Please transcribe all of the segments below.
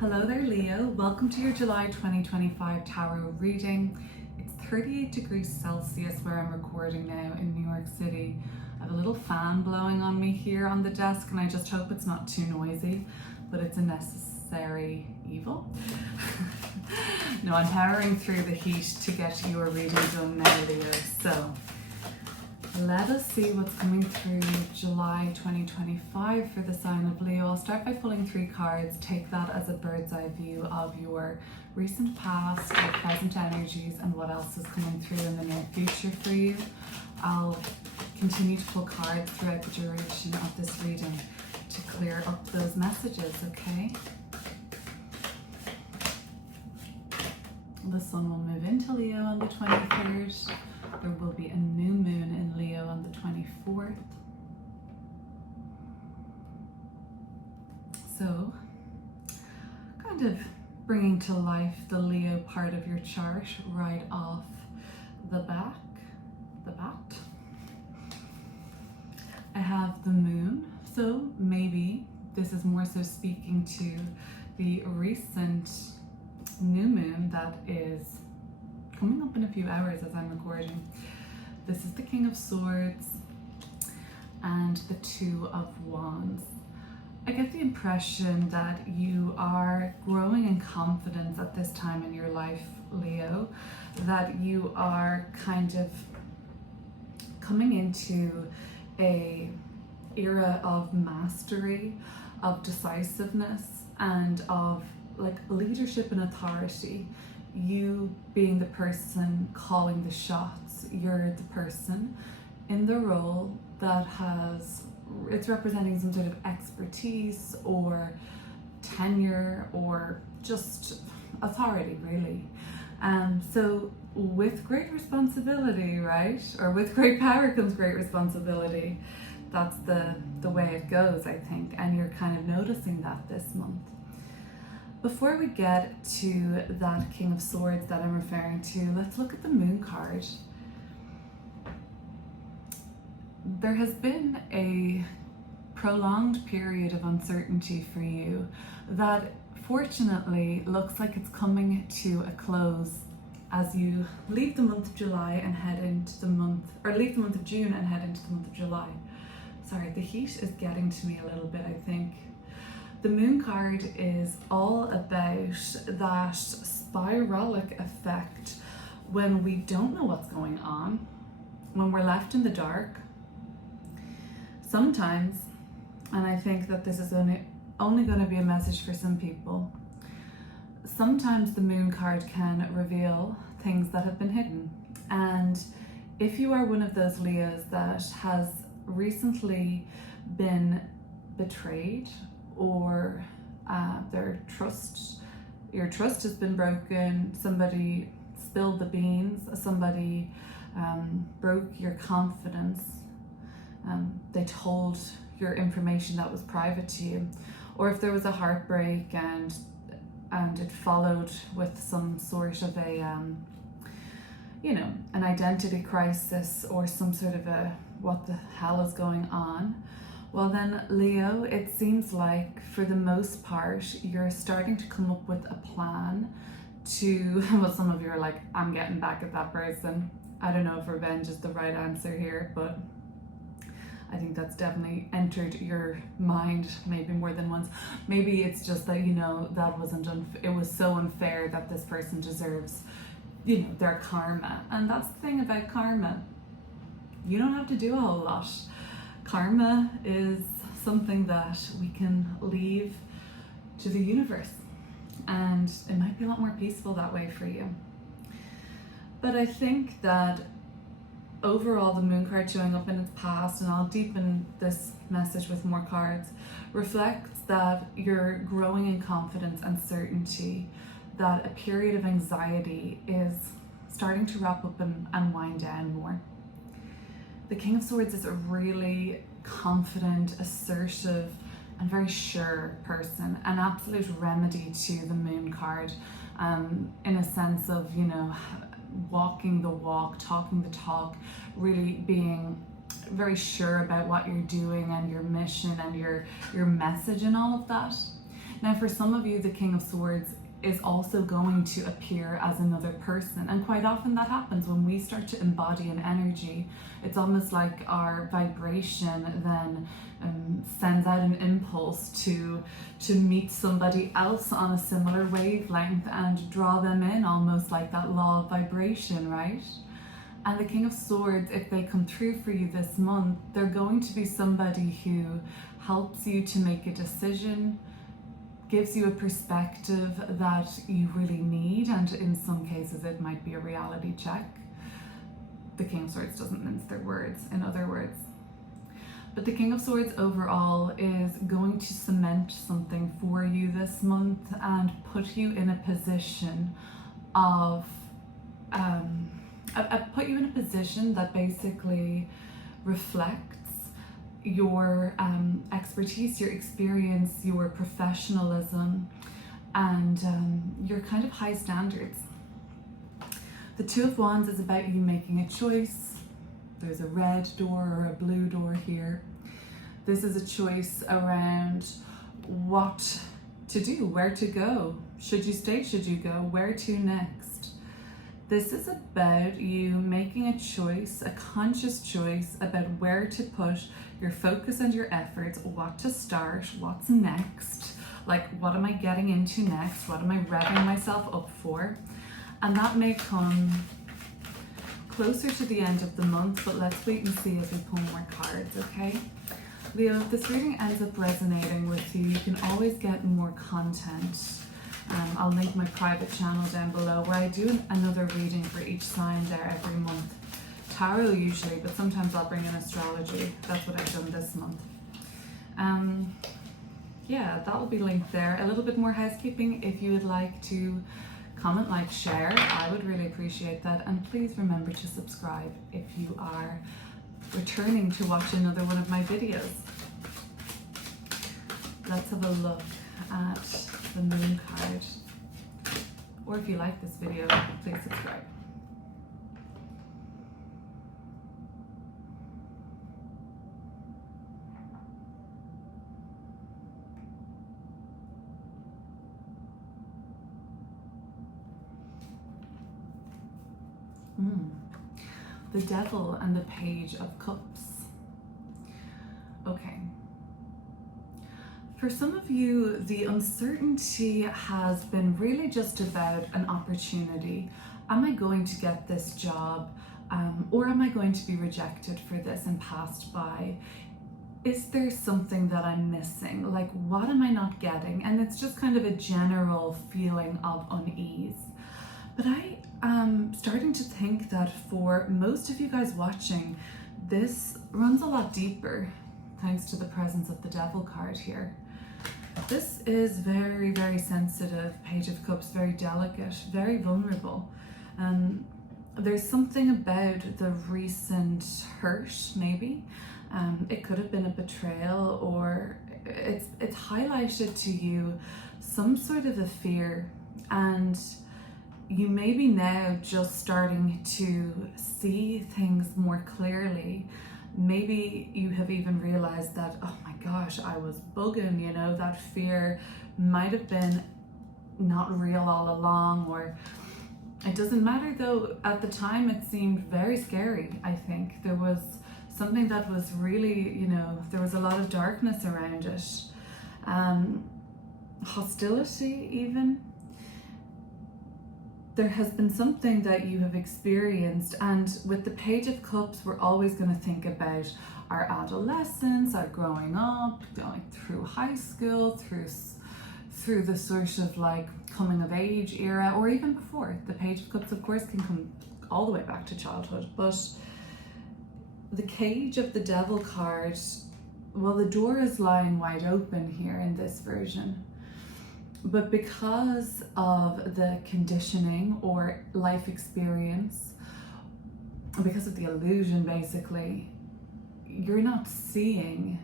Hello there, Leo. Welcome to your July 2025 tarot reading. It's 38 degrees Celsius where I'm recording now in New York City. I have a little fan blowing on me here on the desk and I just hope it's not too noisy, but it's a necessary evil. No, I'm powering through the heat to get your reading done now, Leo. So let us see what's coming through July 2025 for the sign of Leo. I'll start by pulling 3 cards. Take that as a bird's eye view of your recent past, your present energies, and what else is coming through in the near future for you. I'll continue to pull cards throughout the duration of this reading to clear up those messages, okay? The sun will move into Leo on the 23rd. There will be a new moon in Leo on the 24th. So, kind of bringing to life the Leo part of your chart right off the bat. I have the moon, so maybe this is more so speaking to the recent new moon that is coming up in a few hours as I'm recording. This is the King of Swords and the Two of Wands. I get the impression that you are growing in confidence at this time in your life, Leo, that you are kind of coming into a era of mastery, of decisiveness, and of like leadership and authority. You being the person calling the shots, you're the person in the role that it's representing some sort of expertise or tenure or just authority, really. So with great responsibility, right? Or with great power comes great responsibility. That's the way it goes, I think. And you're kind of noticing that this month. Before we get to that King of Swords that I'm referring to, let's look at the Moon card. There has been a prolonged period of uncertainty for you that fortunately looks like it's coming to a close as you leave the month of July and head into the month, or leave the month of June and head into the month of July. Sorry, the heat is getting to me a little bit, I think. The Moon card is all about that spiralic effect when we don't know what's going on, when we're left in the dark. Sometimes, and I think that this is only going to be a message for some people, sometimes the Moon card can reveal things that have been hidden. And if you are one of those Leos that has recently been betrayed, or your trust has been broken, somebody spilled the beans, somebody broke your confidence, they told your information that was private to you, or if there was a heartbreak and it followed with some sort of a an identity crisis or some sort of a what the hell is going on. Well then, Leo, it seems like for the most part, you're starting to come up with a plan to, well, some of you are like, I'm getting back at that person. I don't know if revenge is the right answer here, but I think that's definitely entered your mind maybe more than once. Maybe it's just that, that it was so unfair that this person deserves, their karma. And that's the thing about karma. You don't have to do a whole lot. Karma is something that we can leave to the universe, and it might be a lot more peaceful that way for you. But I think that overall, the Moon card showing up in its past, and I'll deepen this message with more cards, reflects that you're growing in confidence and certainty, that a period of anxiety is starting to wrap up and wind down more. The King of Swords is a really confident, assertive, and very sure person, an absolute remedy to the Moon card, in a sense of, walking the walk, talking the talk, really being very sure about what you're doing and your mission and your message and all of that. Now, for some of you, the King of Swords is also going to appear as another person, and quite often that happens when we start to embody an energy. It's almost like our vibration then sends out an impulse to meet somebody else on a similar wavelength and draw them in, almost like that law of vibration, right? And the King of Swords, if they come through for you this month, they're going to be somebody who helps you to make a decision, gives you a perspective that you really need, and in some cases it might be a reality check. The King of Swords doesn't mince their words, in other words. But the King of Swords overall is going to cement something for you this month and put you in a position of put you in a position that basically reflects your expertise, your experience, your professionalism, and your kind of high standards. The Two of Wands is about you making a choice. There's a red door or a blue door here. This is a choice around what to do, where to go. Should you stay? Should you go? Where to next? This is about you making a choice, a conscious choice about where to put your focus and your efforts, what to start, what's next, like what am I getting into next, what am I revving myself up for. And that may come closer to the end of the month, but let's wait and see as we pull more cards, okay? Leo, if this reading ends up resonating with you, you can always get more content. I'll link my private channel down below where I do another reading for each sign there every month. Tarot usually, but sometimes I'll bring in astrology. That's what I've done this month. Yeah, that will be linked there. A little bit more housekeeping. If you would like to comment, like, share, I would really appreciate that. And please remember to subscribe if you are returning to watch another one of my videos. Let's have a look at the Moon card. Or if you like this video, please subscribe. The Devil and the Page of Cups. Okay. For some of you, the uncertainty has been really just about an opportunity. Am I going to get this job? Or am I going to be rejected for this and passed by? Is there something that I'm missing? Like, what am I not getting? And it's just kind of a general feeling of unease. But I am starting to think that for most of you guys watching, this runs a lot deeper, thanks to the presence of the Devil card here. This is very, very sensitive, Page of Cups, very delicate, very vulnerable. There's something about the recent hurt, maybe. It could have been a betrayal, or it's highlighted to you some sort of a fear, and you may be now just starting to see things more clearly. Maybe you have even realized that, oh my gosh, I was bugging, you know, that fear might have been not real all along, or it doesn't matter though. At the time it seemed very scary. I think there was something that was really, you know, there was a lot of darkness around it. Hostility even. There has been something that you have experienced, and with the Page of Cups, we're always going to think about our adolescence, our growing up, going through high school, through the sort of like coming of age era, or even before. The Page of Cups, of course, can come all the way back to childhood, but the Cage of the Devil card, well, the door is lying wide open here in this version. But because of the conditioning or life experience, because of the illusion basically, you're not seeing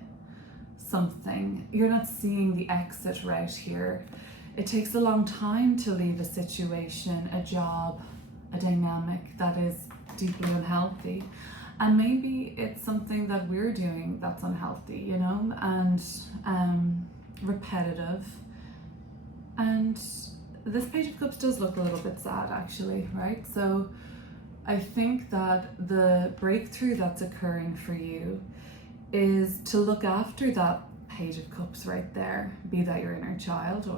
something. You're not seeing the exit route here. It takes a long time to leave a situation, a job, a dynamic that is deeply unhealthy. And maybe it's something that we're doing that's unhealthy, you know, and repetitive. And this Page of Cups does look a little bit sad, actually, right? So I think that the breakthrough that's occurring for you is to look after that Page of Cups right there, be that your inner child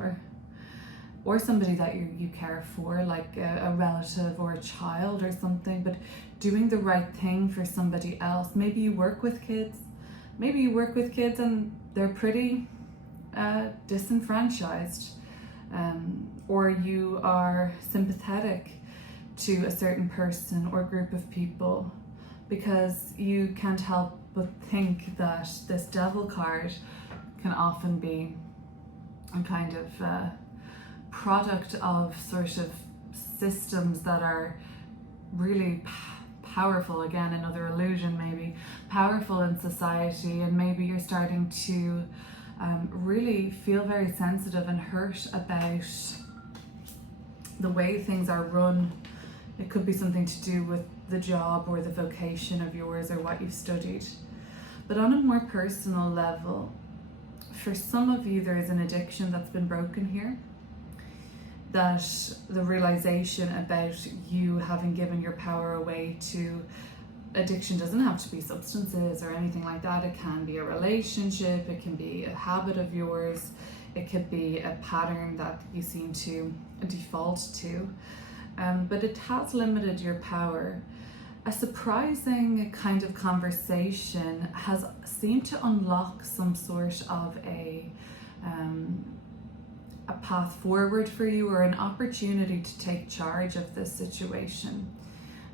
or somebody that you care for, like a relative or a child or something, but doing the right thing for somebody else. Maybe you work with kids. Maybe you work with kids and they're pretty disenfranchised, or you are sympathetic to a certain person or group of people because you can't help but think that this Devil card can often be a kind of product of sort of systems that are really powerful, again another illusion, maybe powerful in society, and maybe you're starting to really feel very sensitive and hurt about the way things are run. It could be something to do with the job or the vocation of yours or what you've studied. But on a more personal level, for some of you there is an addiction that's been broken here, that the realization about you having given your power away to addiction doesn't have to be substances or anything like that. It can be a relationship, it can be a habit of yours, it could be a pattern that you seem to default to, but it has limited your power. A surprising kind of conversation has seemed to unlock some sort of a path forward for you, or an opportunity to take charge of this situation.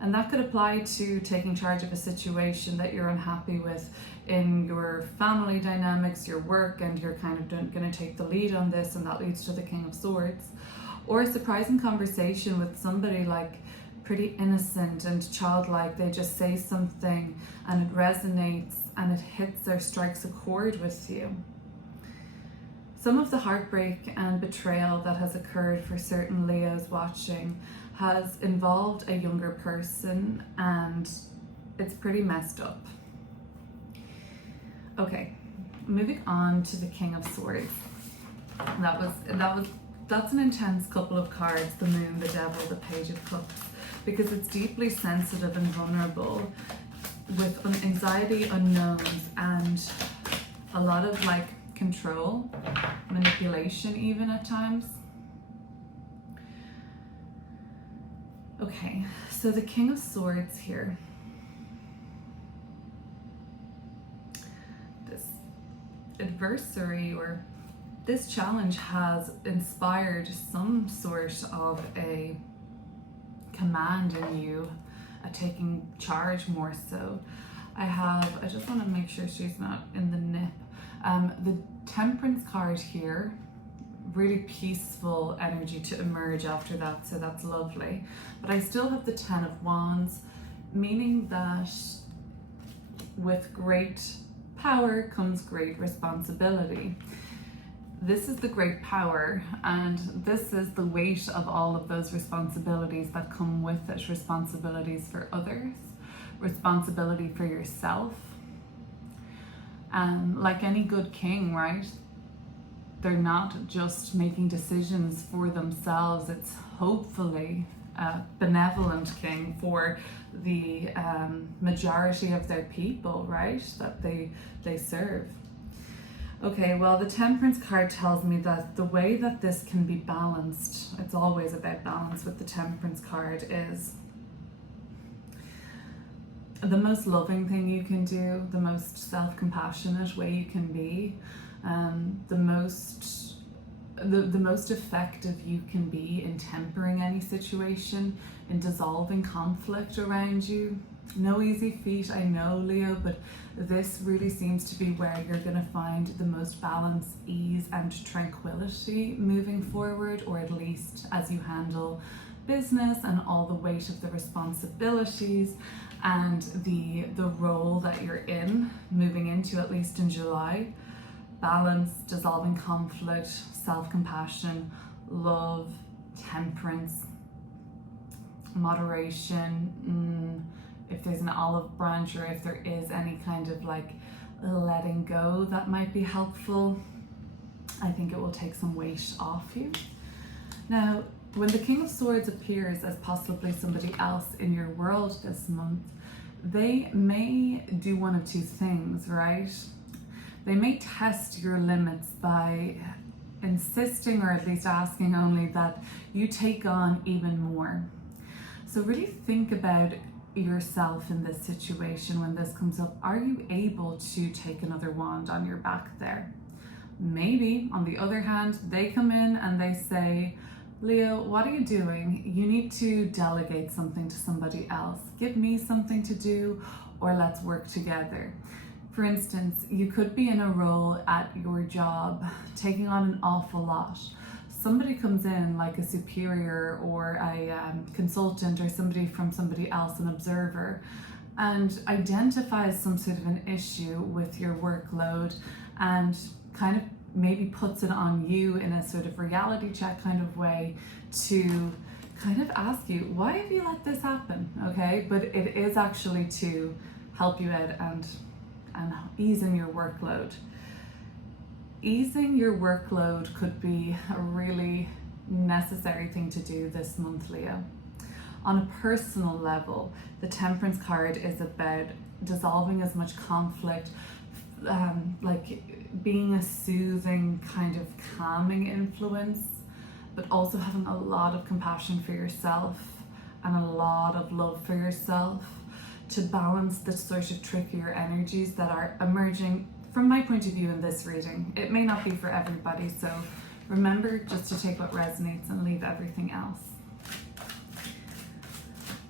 And that could apply to taking charge of a situation that you're unhappy with in your family dynamics, your work, and you're kind of going to take the lead on this, and that leads to the King of Swords. Or a surprising conversation with somebody like pretty innocent and childlike. They just say something and it resonates and it hits or strikes a chord with you. Some of the heartbreak and betrayal that has occurred for certain Leos watching has involved a younger person, and it's pretty messed up. Okay, moving on to the King of Swords. That's an intense couple of cards: the Moon, the Devil, the Page of Cups, because it's deeply sensitive and vulnerable, with anxiety, unknowns, and a lot of like control, manipulation even at times. Okay, so the King of Swords here. This adversary or this challenge has inspired some sort of a command in you, taking charge more so. I just want to make sure she's not in the nip. The Temperance card here, really peaceful energy to emerge after that, so that's lovely. But I still have the Ten of Wands, meaning that with great power comes great responsibility. This is the great power, and this is the weight of all of those responsibilities that come with it. Responsibilities for others, responsibility for yourself. Like any good king, right? They're not just making decisions for themselves. It's hopefully a benevolent king for the majority of their people, right? That they serve. Okay, well, the Temperance card tells me that the way that this can be balanced, it's always about balance with the Temperance card, is the most loving thing you can do, the most self-compassionate way you can be, the most effective you can be in tempering any situation, in dissolving conflict around you. No easy feat, I know, Leo, but this really seems to be where you're going to find the most balance, ease, and tranquility moving forward, or at least as you handle business and all the weight of the responsibilities and the role that you're in, moving into, at least in July. Balance, dissolving conflict, self-compassion, love, temperance, moderation, if there's an olive branch, or if there is any kind of like letting go that might be helpful. I think it will take some weight off you. Now, when the King of Swords appears as possibly somebody else in your world this month, they may do one of two things, right? They may test your limits by insisting, or at least asking only, that you take on even more. So really think about yourself in this situation when this comes up. Are you able to take another wand on your back there? Maybe, on the other hand, they come in and they say, Leo, what are you doing? You need to delegate something to somebody else. Give me something to do, or let's work together. For instance, you could be in a role at your job, taking on an awful lot. Somebody comes in, like a superior or a consultant, or somebody from somebody else, an observer, and identifies some sort of an issue with your workload and kind of maybe puts it on you in a sort of reality check kind of way to kind of ask you, why have you let this happen? Okay, but it is actually to help you out and easing your workload. Easing your workload could be a really necessary thing to do this month, Leo. On a personal level, the Temperance card is about dissolving as much conflict, like being a soothing, kind of calming influence, but also having a lot of compassion for yourself and a lot of love for yourself to balance the sort of trickier energies that are emerging from my point of view in this reading. It may not be for everybody, so remember just to take what resonates and leave everything else.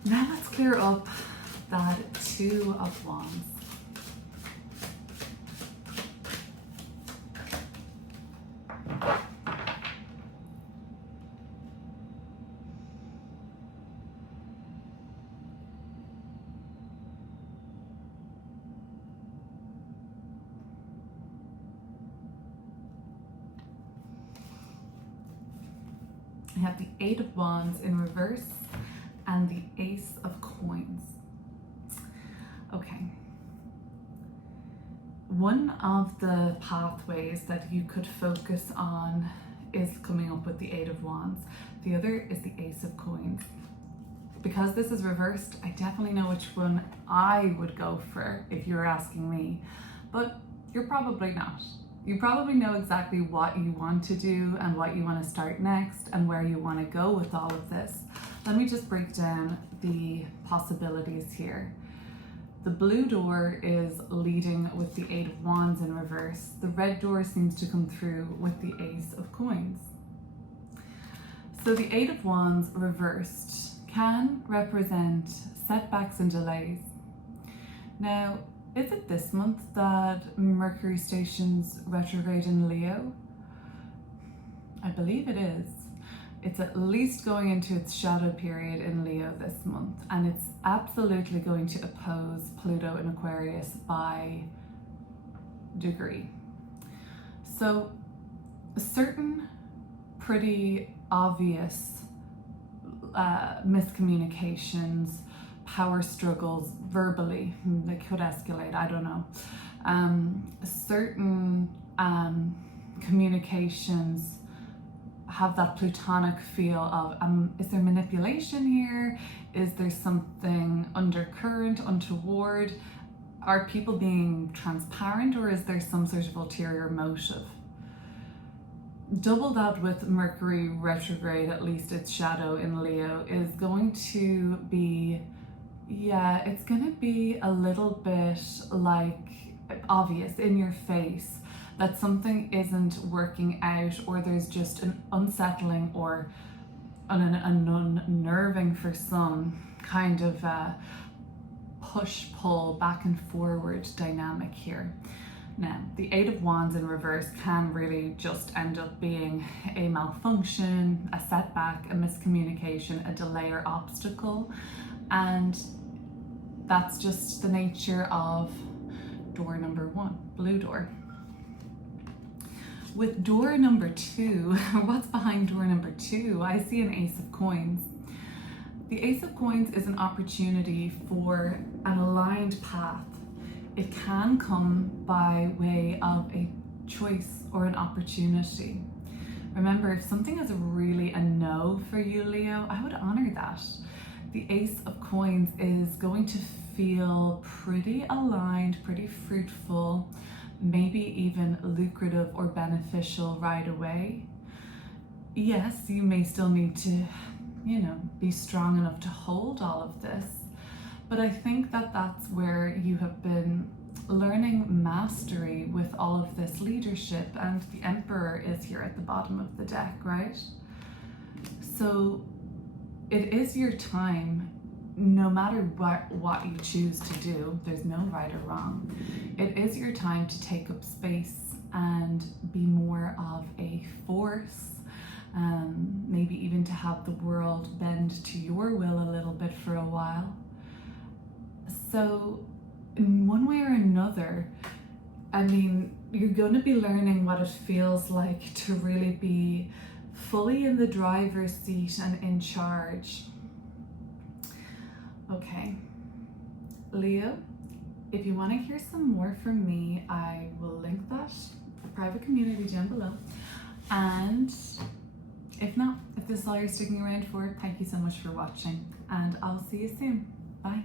Now let's clear up that Two of Wands. I have the Eight of Wands in reverse and the Ace of Coins. Okay. One of the pathways that you could focus on is coming up with the Eight of Wands. The other is the Ace of Coins. Because this is reversed, I definitely know which one I would go for if you're asking me, but you're probably not. You probably know exactly what you want to do and what you want to start next and where you want to go with all of this. Let me just break down the possibilities here. The blue door is leading with the Eight of Wands in reverse. The red door seems to come through with the Ace of Coins. So the Eight of Wands reversed can represent setbacks and delays. Now, is it this month that Mercury stations retrograde in Leo? I believe it is. It's at least going into its shadow period in Leo this month, and it's absolutely going to oppose Pluto in Aquarius by degree. So certain pretty obvious miscommunications, power struggles verbally, they could escalate, I don't know. Certain communications have that plutonic feel of, is there manipulation here? Is there something undercurrent, untoward? Are people being transparent, or is there some sort of ulterior motive? Double that with Mercury retrograde, at least its shadow in Leo, is going to be, yeah, it's going to be a little bit like obvious, in your face, that something isn't working out, or there's just an unsettling or an unnerving for some kind of push-pull back and forward dynamic here. Now, the Eight of Wands in reverse can really just end up being a malfunction, a setback, a miscommunication, a delay or obstacle, and that's just the nature of door number one, blue door. With door number two, what's behind door number two? I see an Ace of Coins. The Ace of Coins is an opportunity for an aligned path. It can come by way of a choice or an opportunity. Remember, if something is really a no for you, Leo, I would honor that. The Ace of Coins is going to feel pretty aligned, pretty fruitful, maybe even lucrative or beneficial right away. Yes, you may still need to, be strong enough to hold all of this, but I think that that's where you have been learning mastery with all of this leadership, and the Emperor is here at the bottom of the deck, right? So it is your time, no matter what you choose to do. There's no right or wrong. It is your time to take up space and be more of a force, maybe even to have the world bend to your will a little bit for a while. So in one way or another, you're going to be learning what it feels like to really be fully in the driver's seat and in charge. Okay, Leo, if you want to hear some more from me, I will link that private community down below. And if not, if this is all you're sticking around for, thank you so much for watching, and I'll see you soon. Bye.